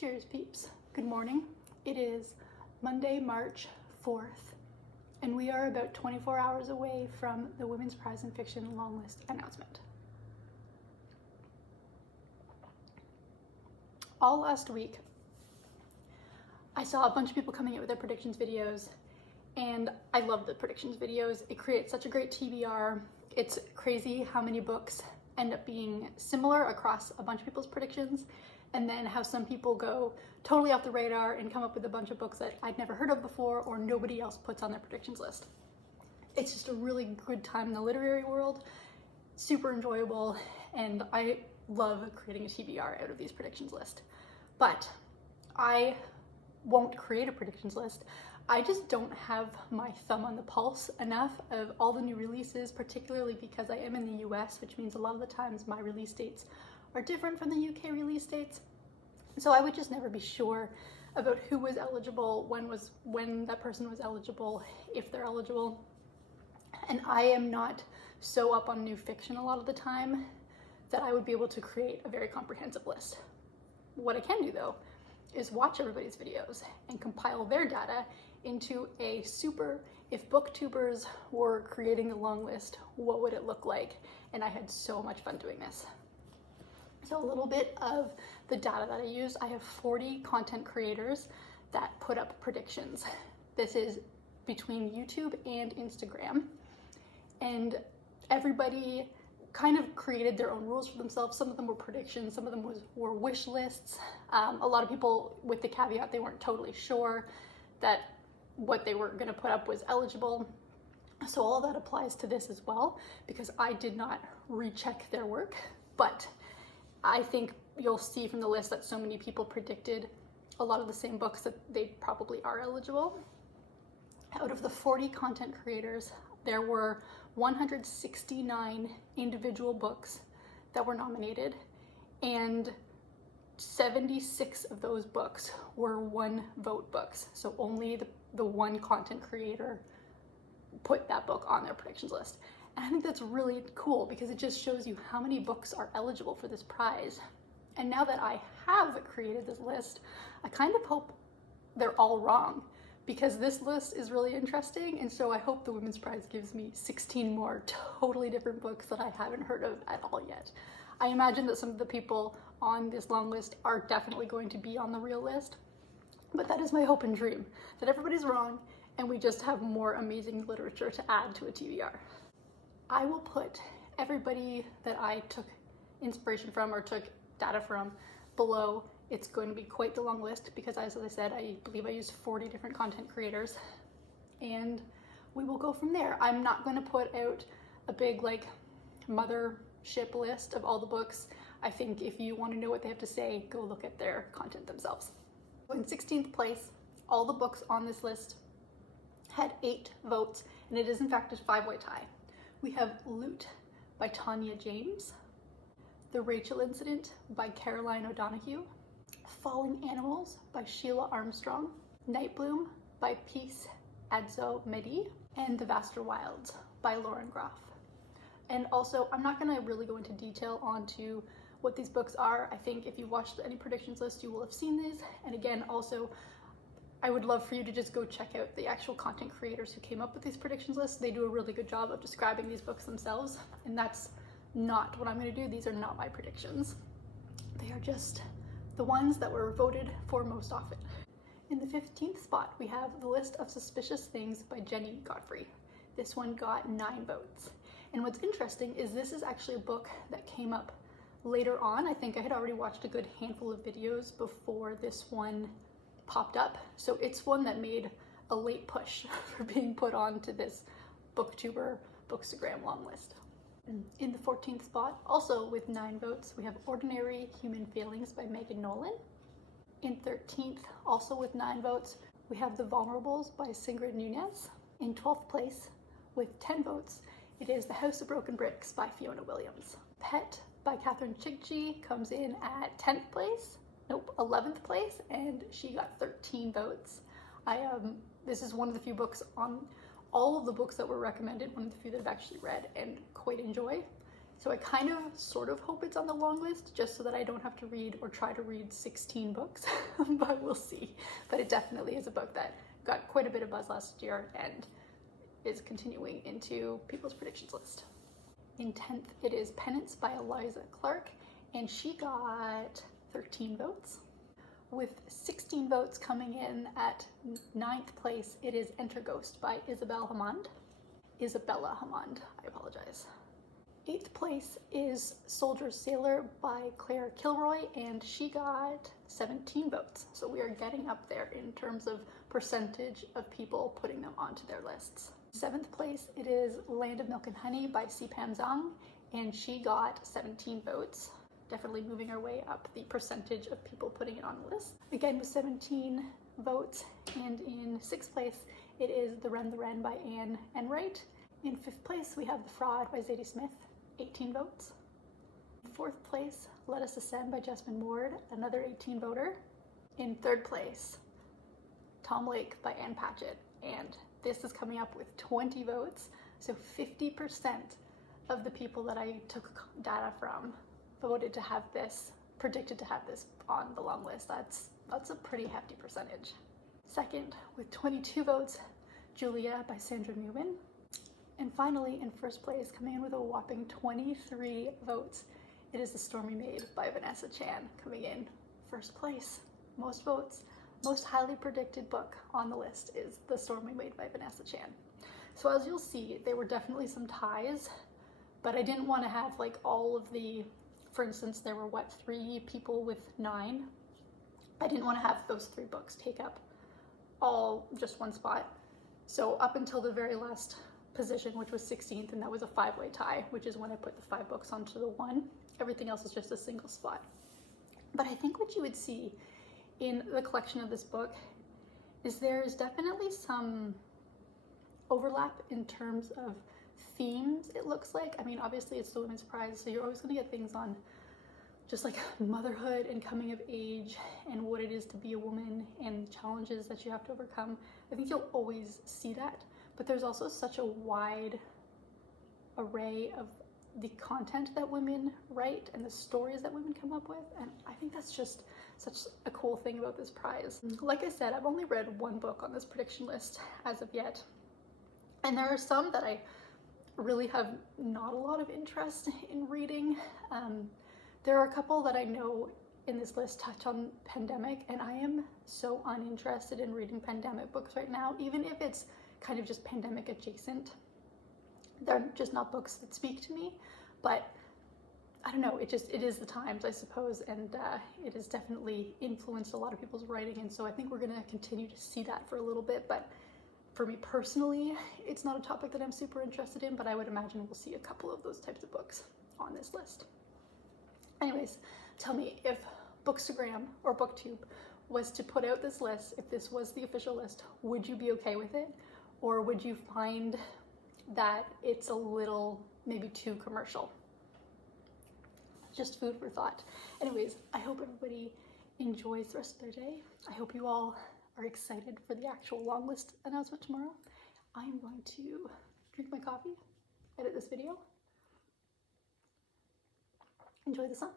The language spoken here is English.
Cheers, peeps. Good morning. It is Monday, March 4th, and we are about 24 hours away from the Women's Prize in Fiction longlist announcement. All last week, I saw a bunch of people coming out with their predictions videos, and I love the predictions videos. It creates such a great TBR. It's crazy how many books end up being similar across a bunch of people's predictions, and then how some people go totally off the radar and come up with a bunch of books that I'd never heard of before or nobody else puts on their predictions list. It's just a really good time in the literary world, super enjoyable, and I love creating a TBR out of these predictions list. But I won't create a predictions list. I just don't have my thumb on the pulse enough of all the new releases, particularly because I am in the US, which means a lot of the times my release dates are different from the UK release dates. So I would just never be sure about who was eligible, when that person was eligible, if they're eligible. And I am not so up on new fiction a lot of the time that I would be able to create a very comprehensive list. What I can do though is watch everybody's videos and compile their data into a super, if booktubers were creating a long list, what would it look like? And I had so much fun doing this. So a little bit of the data that I used, I have 40 content creators that put up predictions. This is between YouTube and Instagram. And everybody kind of created their own rules for themselves. Some of them were predictions, some of them were wish lists. A lot of people with the caveat they weren't totally sure that what they were gonna put up was eligible. So all of that applies to this as well, because I did not recheck their work, but I think you'll see from the list that so many people predicted a lot of the same books that they probably are eligible. Out of the 40 content creators, there were 169 individual books that were nominated, and 76 of those books were one vote books. So only the one content creator put that book on their predictions list. And I think that's really cool because it just shows you how many books are eligible for this prize. And now that I have created this list, I kind of hope they're all wrong, because this list is really interesting, and so I hope the Women's Prize gives me 16 more totally different books that I haven't heard of at all yet. I imagine that some of the people on this long list are definitely going to be on the real list, but that is my hope and dream, that everybody's wrong and we just have more amazing literature to add to a TBR. I will put everybody that I took inspiration from or took data from below. It's going to be quite the long list because, as I said, I believe I used 40 different content creators, and we will go from there. I'm not going to put out a big like mothership list of all the books. I think if you want to know what they have to say, go look at their content themselves. In 16th place, all the books on this list had 8 votes, and it is in fact a 5-way tie. We have Loot by Tanya James, The Rachel Incident by Caroline O'Donoghue, Falling Animals by Sheila Armstrong, Nightbloom by Peace Adzo Mehdi, and The Vaster Wilds by Lauren Groff. And also, I'm not going to really go into detail onto what these books are. I think if you watched any predictions list, you will have seen these. And again, also, I would love for you to just go check out the actual content creators who came up with these predictions lists. They do a really good job of describing these books themselves, and that's not what I'm going to do. These are not my predictions. They are just the ones that were voted for most often. In the 15th spot, we have The List of Suspicious Things by Jenny Godfrey. This one got 9 votes. And what's interesting is this is actually a book that came up later on. I think I had already watched a good handful of videos before this one popped up. So it's one that made a late push for being put onto this booktuber bookstagram long list. In the 14th spot, also with 9 votes, we have Ordinary Human Feelings by Megan Nolan. In 13th, also with 9 votes, we have The Vulnerables by Sigrid Nunez. In 12th place, with 10 votes, it is The House of Broken Bricks by Fiona Williams. Pet by Catherine Chigchi comes in at 10th place. Nope, 11th place, and she got 13 votes. This is one of the few books on all of the books that were recommended, one of the few that I've actually read and quite enjoy. So I kind of sort of hope it's on the long list just so that I don't have to read or try to read 16 books, but we'll see. But it definitely is a book that got quite a bit of buzz last year and is continuing into people's predictions list. In 10th, it is Penance by Eliza Clark, and she got 13 votes. With 16 votes coming in at 9th place, it is Enter Ghost by Isabella Hammond, I apologize. 8th place is Soldier's Sailor by Claire Kilroy, and she got 17 votes. So we are getting up there in terms of percentage of people putting them onto their lists. 7th place, it is Land of Milk and Honey by Sipam Zhang, and she got 17 votes. Definitely moving our way up the percentage of people putting it on the list. Again with 17 votes. And in 6th place, it is The Wren by Anne Enright. In 5th place, we have The Fraud by Zadie Smith, 18 votes. 4th place, Let Us Ascend by Jesmyn Ward, another 18 voter. In 3rd place, Tom Lake by Ann Patchett, and this is coming up with 20 votes. So 50% of the people that I took data from voted to have this, predicted to have this on the long list. That's a pretty hefty percentage. Second, with 22 votes, Julia by Sandra Newman. And finally, in 1st place, coming in with a whopping 23 votes, it is The Stormy Maid by Vanessa Chan, coming in 1st place. Most votes, most highly predicted book on the list is The Stormy Maid by Vanessa Chan. So as you'll see, there were definitely some ties, but I didn't want to have like all of the, for instance, there were 3 people with 9. I didn't want to have those 3 books take up all just one spot. So up until the very last position, which was 16th, and that was a 5-way tie, which is when I put the 5 books onto the 1. Everything else is just a single spot. But I think what you would see in the collection of this book is there's definitely some overlap in terms of themes, it looks like. I mean, obviously it's the Women's Prize, so you're always going to get things on just like motherhood and coming of age and what it is to be a woman and challenges that you have to overcome. I think you'll always see that, but there's also such a wide array of the content that women write and the stories that women come up with, and I think that's just such a cool thing about this prize. Like I said, I've only read 1 book on this prediction list as of yet, and there are some that I really have not a lot of interest in reading. There are a couple that I know in this list touch on pandemic, and I am so uninterested in reading pandemic books right now, even if it's kind of just pandemic adjacent. They're just not books that speak to me, but I don't know, it is the times, I suppose, and it has definitely influenced a lot of people's writing, and so I think we're going to continue to see that for a little bit. But for me personally, it's not a topic that I'm super interested in, but I would imagine we'll see a couple of those types of books on this list. Anyways, tell me, if Bookstagram or Booktube was to put out this list, if this was the official list, would you be okay with it? Or would you find that it's a little maybe too commercial? Just food for thought. Anyways, I hope everybody enjoys the rest of their day. I hope you all are excited for the actual long list announcement tomorrow. I'm going to drink my coffee, edit this video, enjoy the sun.